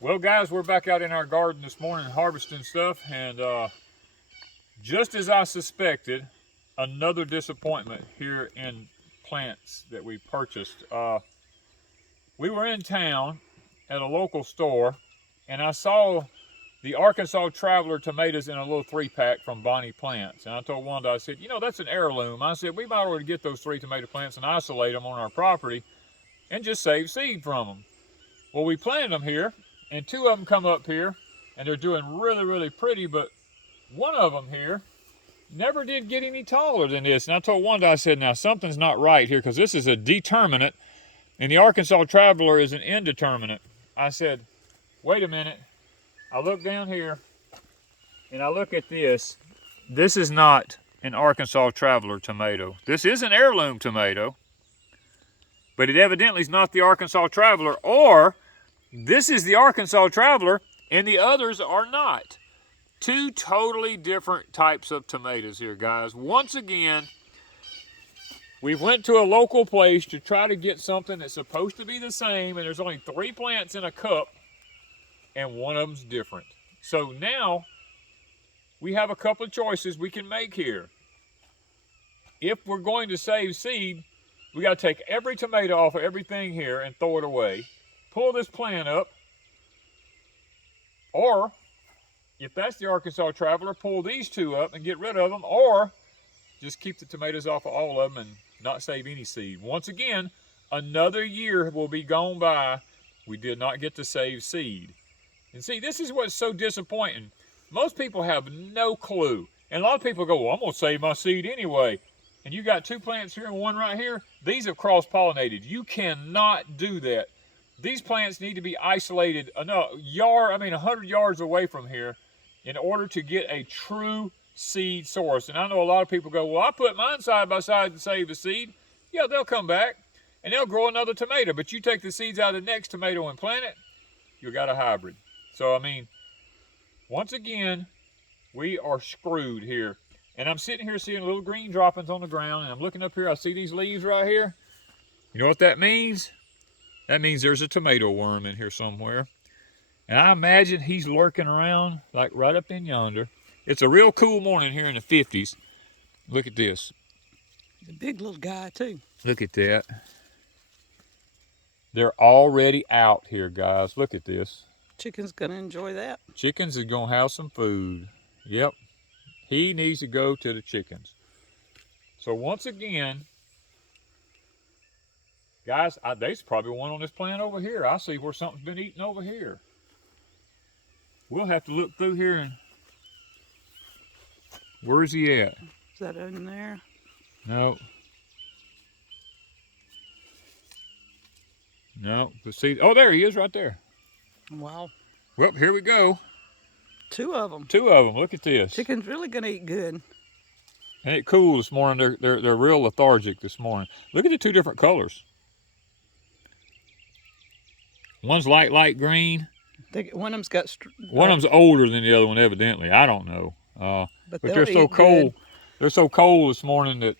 Well, guys, we're back out in our garden this morning harvesting stuff, and just as I suspected, another disappointment here in plants that we purchased. We were in town at a local store, and I saw the Arkansas Traveler tomatoes in a little 3-pack from Bonnie Plants. And I told Wanda, I said, you know, that's an heirloom. I said, we might already get those 3 tomato plants and isolate them on our property and just save seed from them. Well, we planted them here, and 2 of them come up here, and they're doing really, really pretty, but one of them here never did get any taller than this. And I told Wanda, I said, now something's not right here, because this is a determinate, and the Arkansas Traveler is an indeterminate. I said, wait a minute. I look down here, and I look at this. This is not an Arkansas Traveler tomato. This is an heirloom tomato, but it evidently is not the Arkansas Traveler, or this is the Arkansas Traveler, and the others are not. 2 totally different types of tomatoes here, guys. Once again, we went to a local place to try to get something that's supposed to be the same, and there's only 3 plants in a cup, and one of them's different. So now, we have a couple of choices we can make here. If we're going to save seed, we got to take every tomato off of everything here and throw it away. Pull this plant up, or if that's the Arkansas Traveler, pull these 2 up and get rid of them, or just keep the tomatoes off of all of them and not save any seed. Once again, another year will be gone by. We did not get to save seed. And see, this is what's so disappointing. Most people have no clue. And a lot of people go, well, I'm going to save my seed anyway. And you got 2 plants here and 1 right here. These have cross-pollinated. You cannot do that. These plants need to be isolated a 100 yards away from here in order to get a true seed source. And I know a lot of people go, well, I put mine side by side to save the seed. Yeah, they'll come back and they'll grow another tomato. But you take the seeds out of the next tomato and plant it, you got a hybrid. So, I mean, once again, we are screwed here. And I'm sitting here seeing little green droppings on the ground, and I'm looking up here, I see these leaves right here. You know what that means? That means there's a tomato worm in here somewhere. And I imagine he's lurking around, like right up in yonder. It's a real cool morning here in the 50s. Look at this. He's a big little guy, too. Look at that. They're already out here, guys. Look at this. Chicken's going to enjoy that. Chickens are going to have some food. Yep. He needs to go to the chickens. So once again, guys, there's probably one on this plant over here. I see where something's been eaten over here. We'll have to look through here and... Where's he at? Is that in there? No. No. But see, oh, there he is right there. Wow. Well, here we go. 2 of them. 2 of them. Look at this. Chicken's really going to eat good. Ain't it cool this morning? They're real lethargic this morning. Look at the 2 different colors. One's light green. One of them's got... One of them's older than the other one, evidently. I don't know. But they're so cold. Good. They're so cold this morning that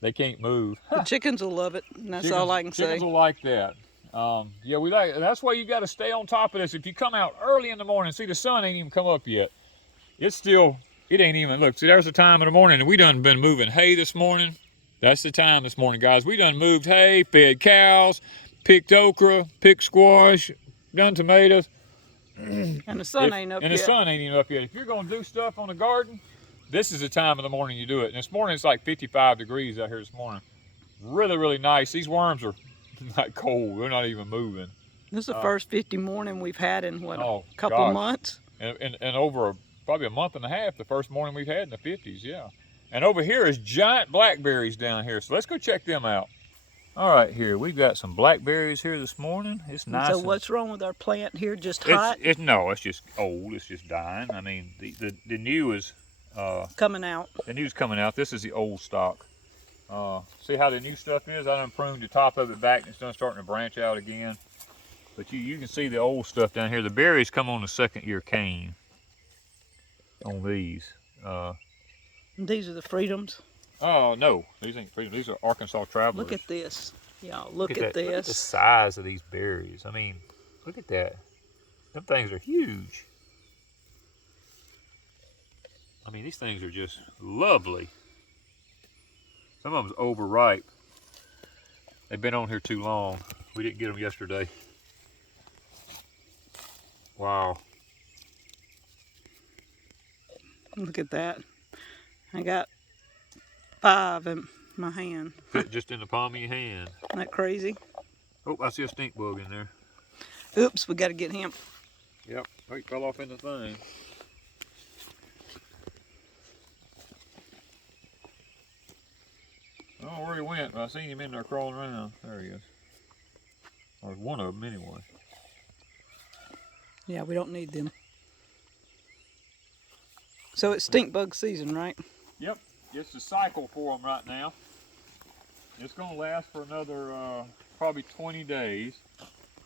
they can't move. The chickens will love it. And that's all I can say. Chickens will like that. Yeah, that's why you got to stay on top of this. If you come out early in the morning, see the sun ain't even come up yet. It ain't even, look, see there's the time in the morning, and we done been moving hay this morning. That's the time this morning, guys. We done moved hay, fed cows, picked okra, picked squash, done tomatoes. And the sun ain't up yet. And the sun ain't even up yet. If you're going to do stuff on the garden, this is the time of the morning you do it. And this morning it's like 55 degrees out here this morning. Really, really nice. These worms are not cold. They're not even moving. This is the first 50 morning we've had in, what, a couple months? And over probably a month and a half, the first morning we've had in the 50s, yeah. And over here is giant blackberries down here. So let's go check them out. All right, here, we've got some blackberries here this morning. It's nice. So what's wrong with our plant here? Just hot? No, it's just old. It's just dying. I mean, the new is... coming out. The new's coming out. This is the old stock. See how the new stuff is? I done pruned the top of it back, and it's done starting to branch out again. But you can see the old stuff down here. The berries come on the 2nd-year cane on these. These are the Freedoms? Oh, no. These ain't Freedoms. These are Arkansas Travelers. Look at this. Y'all, look at this. Look at the size of these berries. I mean, look at that. Them things are huge. I mean, these things are just lovely. Some of them's overripe. They've been on here too long. We didn't get them yesterday. Wow. Look at that. I got 5 in my hand. Fit just in the palm of your hand. Isn't that crazy? Oh, I see a stink bug in there. Oops, we got to get him. Yep, he fell off in the thing. I don't know where he went, but I seen him in there crawling around. There he is. Or one of them anyway. Yeah, we don't need them. So it's stink bug season, right? Yep, it's a cycle for them right now. It's going to last for another probably 20 days.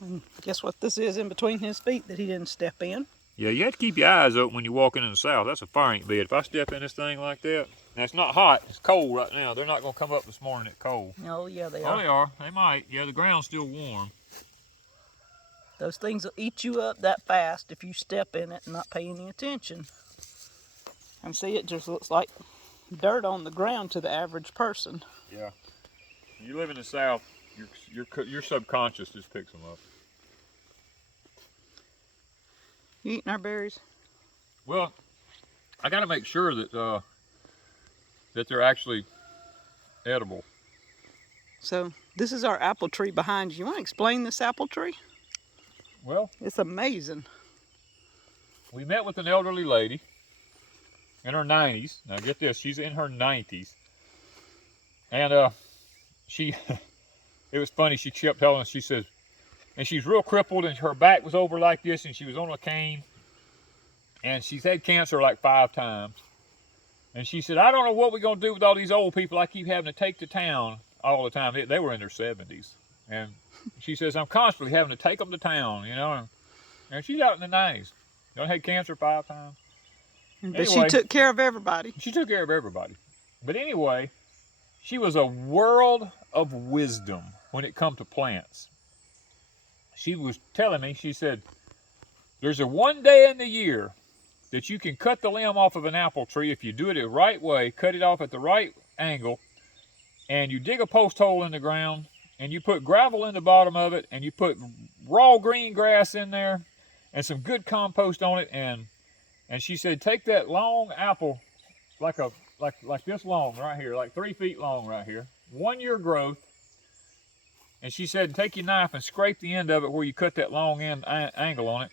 And guess what this is in between his feet that he didn't step in? Yeah, you have to keep your eyes open when you're walking in the south. That's a fire ant bed. If I step in this thing like that, now it's not hot, it's cold right now. They're not going to come up this morning at cold. Oh, yeah, they Oh, are. they are. They might. Yeah, the ground's still warm. Those things will eat you up that fast if you step in it and not pay any attention. And see, it just looks like dirt on the ground to the average person. Yeah. When you live in the south, your subconscious just picks them up. You eating our berries? Well, I got to make sure that that they're actually edible. So this is our apple tree behind you. You want to explain this apple tree? Well, It's amazing. we met with an elderly lady in her 90s. Now get this, she's in her 90s. And she, it was funny, she kept telling us, she says, and she's real crippled and her back was over like this and she was on a cane. And she's had cancer like 5 times. And she said, I don't know what we're going to do with all these old people I keep having to take to town all the time. They were in their 70s. And she says, I'm constantly having to take them to town, you know. And she's out in the 90s. You know, had cancer 5 times. But Anyway, she took care of everybody. She took care of everybody. But anyway, she was a world of wisdom when it come to plants. She was telling me, she said, there's a one day in the year that you can cut the limb off of an apple tree if you do it the right way, cut it off at the right angle, and you dig a post hole in the ground, and you put gravel in the bottom of it, and you put raw green grass in there, and some good compost on it, and she said, take that long apple, like this long right here, like 3 feet long right here, 1 year growth, and she said, take your knife and scrape the end of it where you cut that long end angle on it,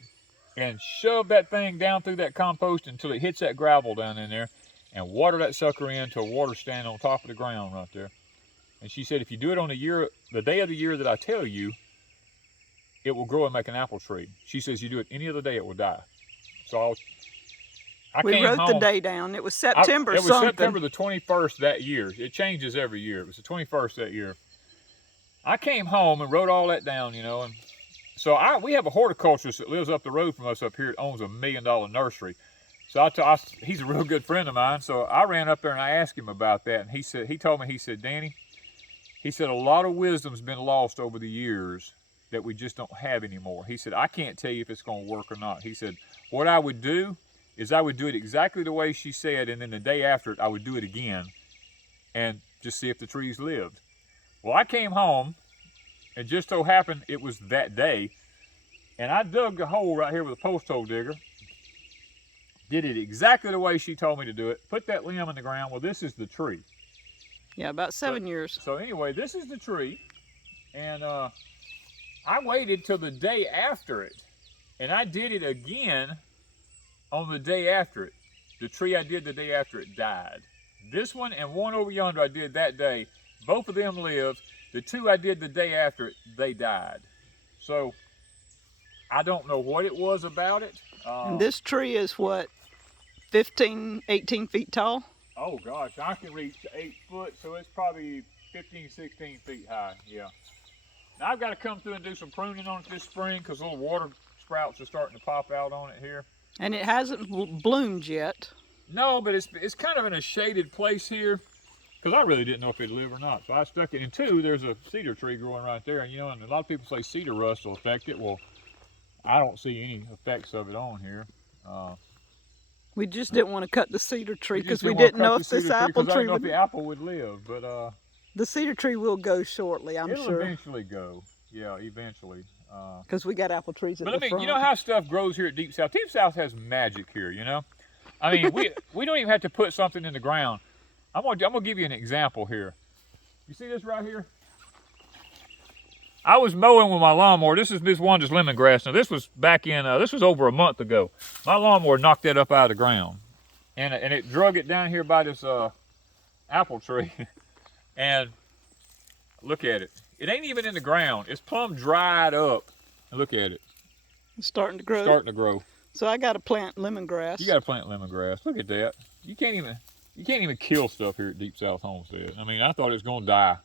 and shove that thing down through that compost until it hits that gravel down in there, and water that sucker in to a water stand on top of the ground right there. And she said, if you do it on the day of the year that I tell you, it will grow and make an apple tree. She says, you do it any other day, it will die. So We wrote the day down. It was September something. It was September the 21st that year. It changes every year. It was the 21st that year. I came home and wrote all that down, you know, and so we have a horticulturist that lives up the road from us up here that owns $1 million nursery. So he's a real good friend of mine. So I ran up there and I asked him about that. And he told me, he said, Danny, he said, a lot of wisdom's been lost over the years that we just don't have anymore. He said, I can't tell you if it's going to work or not. He said, what I would do is I would do it exactly the way she said. And then the day after it, I would do it again and just see if the trees lived. Well, I came home. It just so happened it was that day, and I dug a hole right here with a post hole digger, did it exactly the way she told me to do it, put that limb in the ground. Well, this is the tree. Yeah, about 7 years. So anyway, this is the tree, and I waited till the day after it, and I did it again on the day after it. The tree I did the day after it died. This one and one over yonder I did that day, both of them lived. The 2 I did the day after it, they died. So I don't know what it was about it. And this tree is what, 15, 18 feet tall? Oh gosh, I can reach 8 foot, so it's probably 15, 16 feet high, yeah. Now I've got to come through and do some pruning on it this spring because little water sprouts are starting to pop out on it here. And it hasn't bloomed yet. No, but it's kind of in a shaded place here. Because I really didn't know if it'd live or not. So I stuck it in 2. There's a cedar tree growing right there. And, you know, and a lot of people say cedar rust will affect it. Well, I don't see any effects of it on here. We just didn't want to cut the cedar tree because we wanna didn't know cut if the this cedar apple 'cause I tree didn't know if would. the apple would live, but The cedar tree will go shortly, I'm it'll sure. eventually go. Yeah, eventually. Because we got apple trees at But the I mean, front. you know how stuff grows here at Deep South? Deep South has magic here, you know? I mean, we don't even have to put something in the ground. I'm gonna give you an example here. You see this right here? I was mowing with my lawnmower. This is Miss Wanda's lemongrass. Now this was back in, this was over a month ago. My lawnmower knocked that up out of the ground. And it drug it down here by this apple tree. And look at it. It ain't even in the ground. It's plumb dried up. And look at it. It's starting to grow. Starting to grow. So I got to plant lemongrass. You got to plant lemongrass. Look at that. You can't even kill stuff here at Deep South Homestead. I mean, I thought it was gonna die.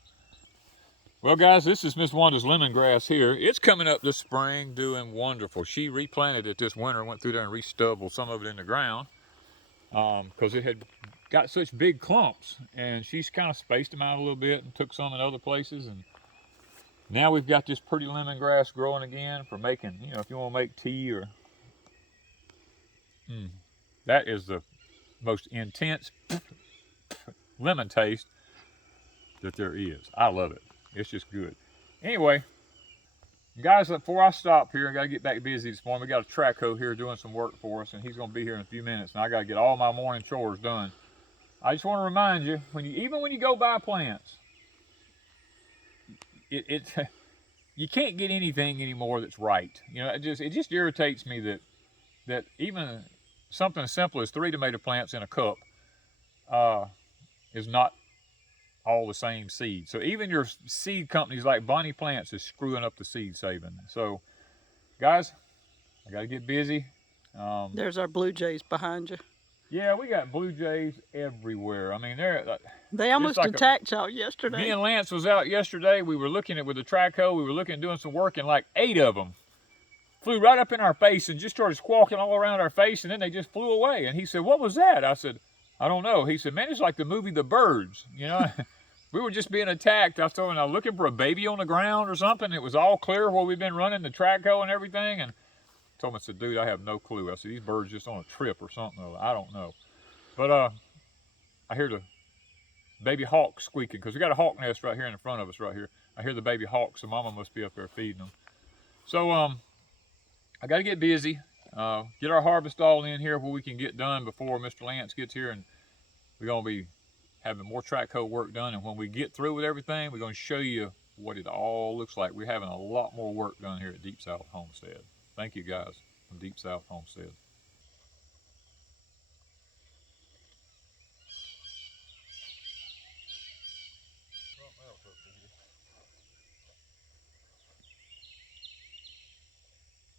Well, guys, this is Miss Wanda's lemongrass here. It's coming up this spring, doing wonderful. She replanted it this winter, went through there and re-stubbled some of it in the ground because it had got such big clumps, and she's kind of spaced them out a little bit and took some in other places, and now we've got this pretty lemongrass growing again for making, you know, if you want to make tea or that is the most intense lemon taste that there is. I love it. It's just good. Anyway, guys, before I stop here, I got to get back busy this morning. We got a track hoe here doing some work for us, and he's going to be here in a few minutes, and I got to get all my morning chores done. I just want to remind you, even when you go buy plants, you can't get anything anymore that's right. You know, it just irritates me that even something as simple as 3 tomato plants in a cup is not all the same seed. So even your seed companies like Bonnie Plants is screwing up the seed saving. So guys, I got to get busy. There's our blue jays behind you. Yeah, we got blue jays everywhere. I mean, they almost like attacked y'all yesterday. Me and Lance was out yesterday. We were looking at with the track hoe. We were looking at doing some work, and like 8 of them flew right up in our face and just started squawking all around our face, and then they just flew away. And he said, "What was that?" I said, "I don't know." He said, "Man, it's like the movie The Birds, you know." We were just being attacked. I told him I was looking for a baby on the ground or something. It was all clear where we've been running the track hoe and everything. And I told him, I said, "Dude, I have no clue." I said, "These birds just on a trip or something. I don't know." But I hear the baby hawk squeaking because we got a hawk nest right here in the front of us right here. I hear the baby hawks, so Mama must be up there feeding them. So I got to get busy, get our harvest all in here where we can get done before Mr. Lance gets here, and we're going to be having more track hoe work done. And when we get through with everything, we're going to show you what it all looks like. We're having a lot more work done here at Deep South Homestead. Thank you guys from Deep South Homestead.